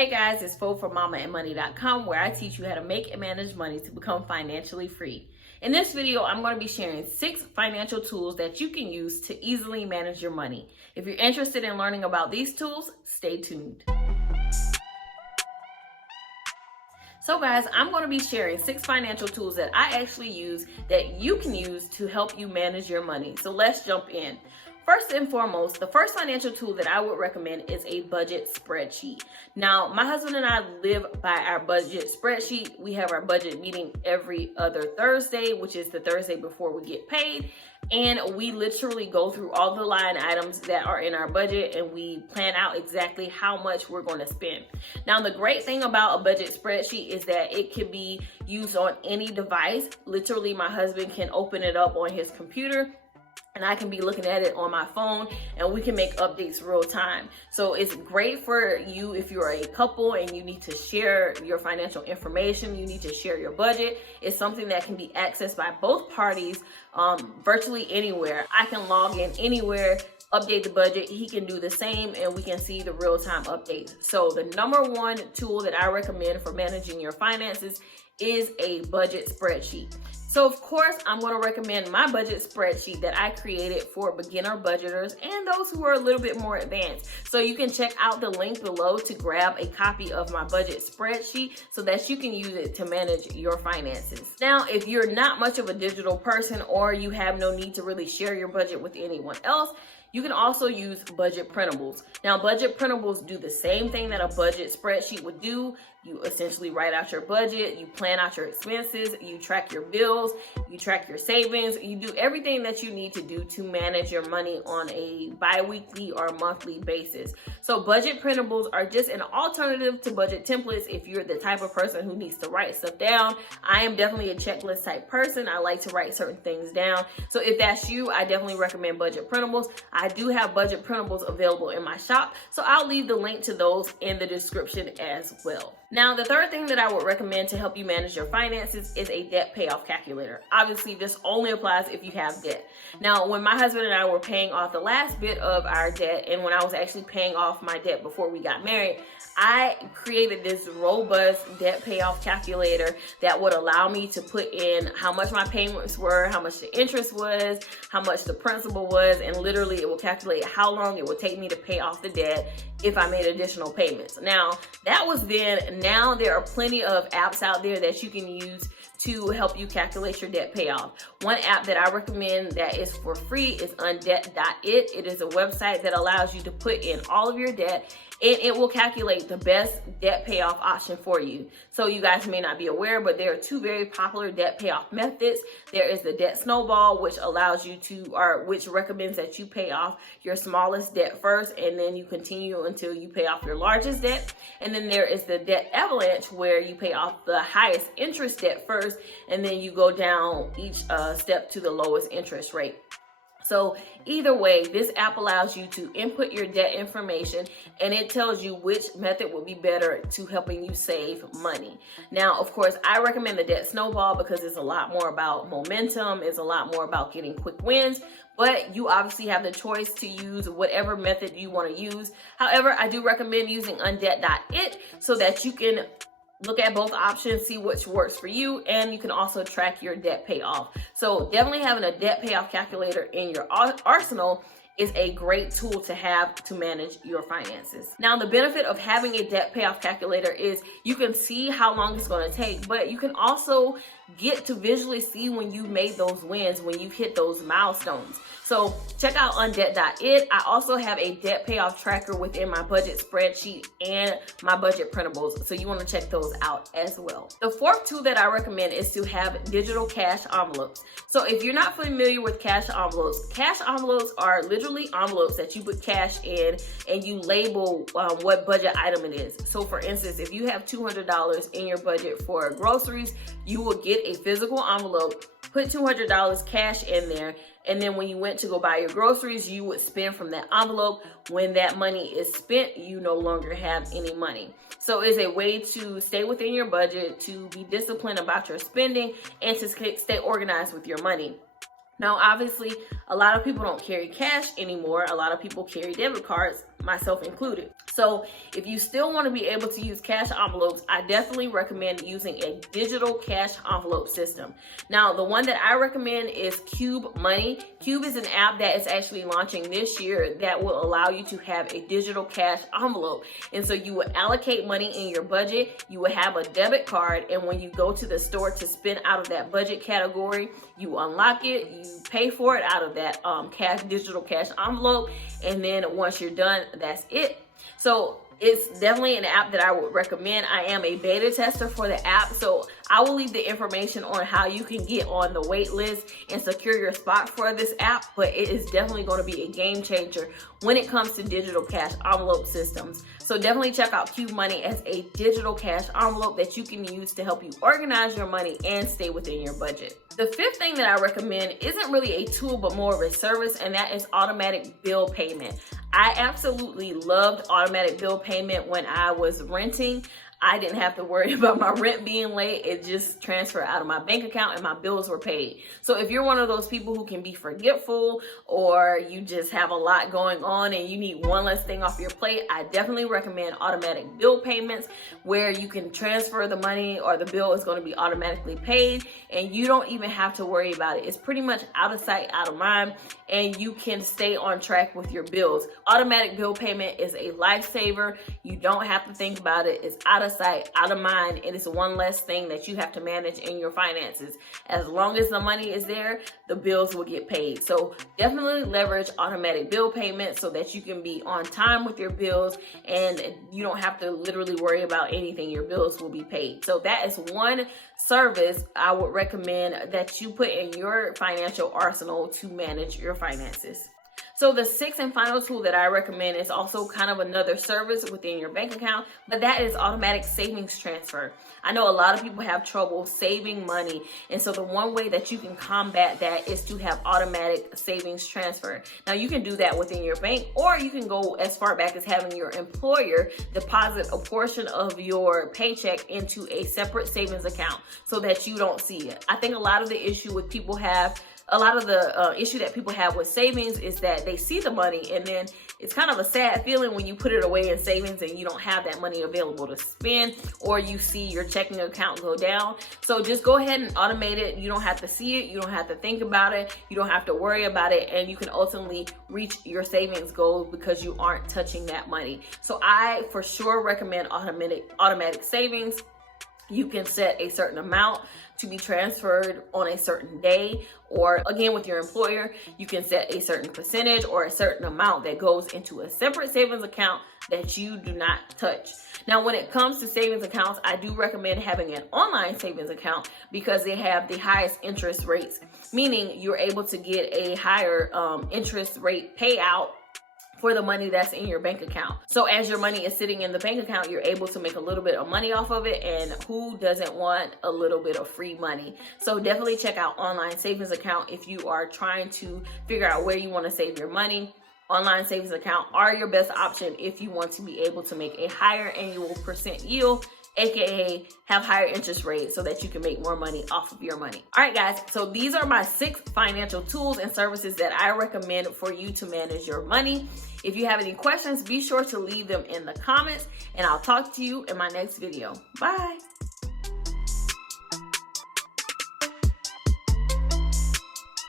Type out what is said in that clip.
Hey guys, it's Fo from mamaandmoney.com, where I teach you how to make and manage money to become financially free. In this video, I'm going to be sharing 6 financial tools that you can use to easily manage your money. If you're interested in learning about these tools, stay tuned. So guys, I'm going to be sharing 6 financial tools that I actually use that you can use to help you manage your money. So let's jump in. First and foremost, the first financial tool that I would recommend is a budget spreadsheet. Now, my husband and I live by our budget spreadsheet. We have our budget meeting every other Thursday, which is the Thursday before we get paid. And we literally go through all the line items that are in our budget and we plan out exactly how much we're going to spend. Now, the great thing about a budget spreadsheet is that it can be used on any device. Literally, my husband can open it up on his computer and I can be looking at it on my phone and we can make updates real time. So it's great for you if you're a couple and you need to share your financial information, you need to share your budget. It's something that can be accessed by both parties virtually anywhere. I can log in anywhere, update the budget, he can do the same, and we can see the real-time updates. So the number one tool that I recommend for managing your finances is a budget spreadsheet. So of course, I'm going to recommend my budget spreadsheet that I created for beginner budgeters and those who are a little bit more advanced. So you can check out the link below to grab a copy of my budget spreadsheet so that you can use it to manage your finances. Now, if you're not much of a digital person or you have no need to really share your budget with anyone else, you can also use budget printables. Now, budget printables do the same thing that a budget spreadsheet would do. You essentially write out your budget, you plan out your expenses, you track your bills, you track your savings, you do everything that you need to do to manage your money on a bi-weekly or monthly basis. So budget printables are just an alternative to budget templates if you're the type of person who needs to write stuff down. I am definitely a checklist type person. I like to write certain things down. So if that's you, I definitely recommend budget printables. I do have budget printables available in my shop, so I'll leave the link to those in the description as well. Now, the third thing that I would recommend to help you manage your finances is a debt payoff calculator. Obviously, this only applies if you have debt. Now, when my husband and I were paying off the last bit of our debt, and when I was actually paying off my debt before we got married, I created this robust debt payoff calculator that would allow me to put in how much my payments were, how much the interest was, how much the principal was, and literally it will calculate how long it would take me to pay off the debt if I made additional payments. Now, that was then. Now there are plenty of apps out there that you can use to help you calculate your debt payoff. One app that I recommend that is for free is undebt.it. It is a website that allows you to put in all of your debt and it will calculate the best debt payoff option for you. So you guys may not be aware, but there are 2 very popular debt payoff methods. There is the debt snowball, which allows you to, or which recommends that you pay off your smallest debt first, and then you continue until you pay off your largest debt. And then there is the debt avalanche, where you pay off the highest interest debt first, and then you go down each step to the lowest interest rate. So either way, this app allows you to input your debt information and it tells you which method would be better to helping you save money. Now, of course, I recommend the debt snowball because it's a lot more about momentum. It's a lot more about getting quick wins, but you obviously have the choice to use whatever method you want to use. However, I do recommend using undebt.it so that you can look at both options, see which works for you, and you can also track your debt payoff. So definitely having a debt payoff calculator in your arsenal is a great tool to have to manage your finances. Now, the benefit of having a debt payoff calculator is you can see how long it's going to take, but you can also get to visually see when you made those wins, when you've hit those milestones. So check out undebt.it. I also have a debt payoff tracker within my budget spreadsheet and my budget printables, so you want to check those out as well. The fourth tool that I recommend is to have digital cash envelopes. So if you're not familiar with cash envelopes are literally envelopes that you put cash in and you label what budget item it is. So for instance, if you have $200 in your budget for groceries, you will get a physical envelope, put $200 cash in there, and then when you went to go buy your groceries, you would spend from that envelope. When that money is spent, you no longer have any money. So it's a way to stay within your budget, to be disciplined about your spending, and to stay organized with your money. Now, obviously, a lot of people don't carry cash anymore. A lot of people carry debit cards. myself included. So if you still want to be able to use cash envelopes, I definitely recommend using a digital cash envelope system. Now, the one that I recommend is Cube Money. Cube is an app that is actually launching this year that will allow you to have a digital cash envelope. And so you would allocate money in your budget, you would have a debit card, and when you go to the store to spend out of that budget category, you unlock it, you pay for it out of that digital cash envelope, and then once you're done, that's it. So it's definitely an app that I would recommend. I am a beta tester for the app, so I will leave the information on how you can get on the wait list and secure your spot for this app, but it is definitely going to be a game changer when it comes to digital cash envelope systems. So definitely check out Cube Money as a digital cash envelope that you can use to help you organize your money and stay within your budget. The fifth thing that I recommend isn't really a tool, but more of a service, and that is automatic bill payment. I absolutely loved automatic bill payment when I was renting. I didn't have to worry about my rent being late. It just transferred out of my bank account and my bills were paid. So if you're one of those people who can be forgetful, or you just have a lot going on and you need one less thing off your plate, I definitely recommend automatic bill payments, where you can transfer the money or the bill is going to be automatically paid and you don't even have to worry about it. It's pretty much out of sight, out of mind, and you can stay on track with your bills. Automatic bill payment is a lifesaver. You don't have to think about it. It's out of sight, out of mind, and it's one less thing that you have to manage in your finances. As long as the money is there, the bills will get paid. So definitely leverage automatic bill payment so that you can be on time with your bills and you don't have to literally worry about anything. Your bills will be paid. So that is one service I would recommend that you put in your financial arsenal to manage your finances. So the sixth and final tool that I recommend is also kind of another service within your bank account, but that is automatic savings transfer. I know a lot of people have trouble saving money, and so the one way that you can combat that is to have automatic savings transfer. Now you can do that within your bank, or you can go as far back as having your employer deposit a portion of your paycheck into a separate savings account so that you don't see it. I think a lot of the issue with people have issue that people have with savings is that they see the money and then it's kind of a sad feeling when you put it away in savings and you don't have that money available to spend, or you see your checking account go down. So just go ahead and automate it. You don't have to see it. You don't have to think about it. You don't have to worry about it. And you can ultimately reach your savings goals because you aren't touching that money. So I for sure recommend automatic savings. You can set a certain amount to be transferred on a certain day, or again with your employer, you can set a certain percentage or a certain amount that goes into a separate savings account that you do not touch. Now, when it comes to savings accounts, I do recommend having an online savings account because they have the highest interest rates, meaning you're able to get a higher interest rate payout for the money that's in your bank account. So as your money is sitting in the bank account, you're able to make a little bit of money off of it, and who doesn't want a little bit of free money? So definitely check out online savings account if you are trying to figure out where you want to save your money. Online savings account are your best option if you want to be able to make a higher annual percent yield, aka have higher interest rates so that you can make more money off of your money. All right, guys, so these are my 6 financial tools and services that I recommend for you to manage your money. If you have any questions, be sure to leave them in the comments, and I'll talk to you in my next video. Bye.